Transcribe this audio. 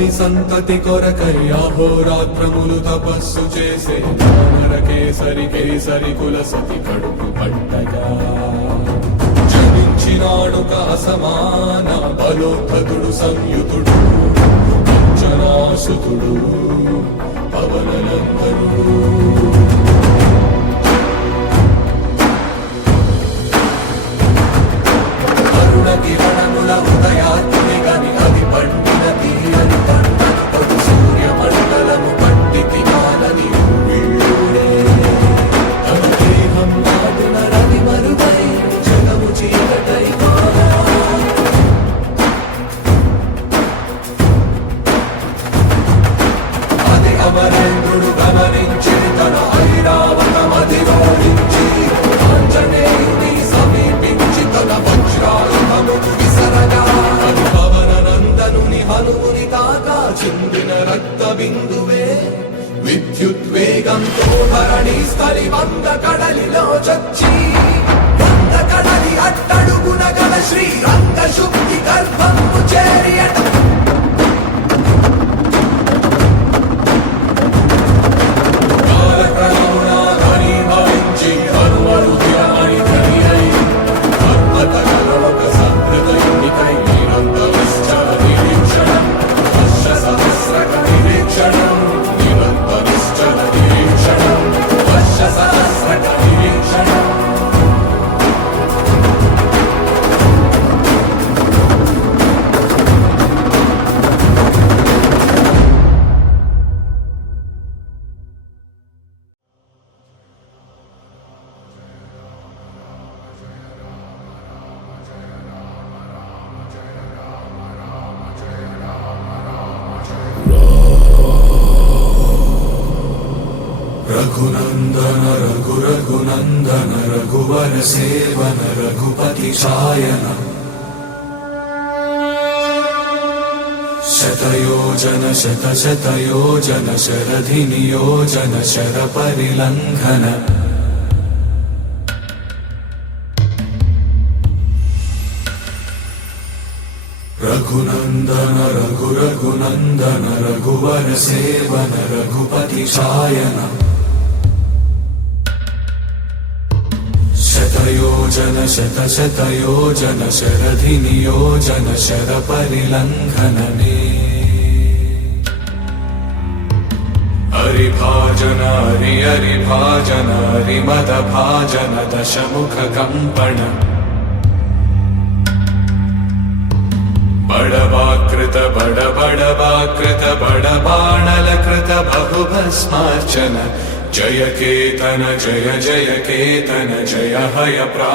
కొరకై సంతతి కొరకై అహోరాత్రములు తపస్సు చేసే తామర కేసరి కేసరి కుల సతి కడుపు పట్టగా జనించినాడుక అసమాన బలోద్ధతుడు సంయుతుడు అంజనాసుతుడు పవననందనుడు కిరణముల ఉదయాత్మి గని అది పండిన తీరని పంటను పడు సూర్యమండలము పట్టి తినాలని వీళ్ళుడే తన దేహం నాటున రవి మరుగై జగము చీకటై అది అమరేంద్రుడు గమనించి తన ఐరావతమది రోడించి ఆంజనేయుని సమీపించి తన వజ్రాయుధము విసరగా అది పవననందనుని హనుముని తాకా చిందిన రక్త బిందువే విద్యుద్వేగంతో ధరణి స్థలి వంద కడలిలో చచ్చి వంద కడలి అట్టడుగున గల శ్రీరంగ శుద్ధి గర్భము చేరియట రఘునందన రఘునందన రఘువర సేవన రఘుపతి ఛాయన శతయోజన శతశతయోజన శరధి నియోజన శర పరిలంఘన రఘునందన రఘునందన రఘువర సేవన రఘుపతి ఛాయన శతయోజన శతశతయోజన శరధి నియోజన శర పరిలంఘననే హరిభాజన హరిభాజన హరిమద భాజన దశముఖ కంపణ బడవాకృత బడవాకృత బడబాణలకృత బహుభస్మార్చన జయ కేతన జయ జయ కేతన జయ హయ ప్రా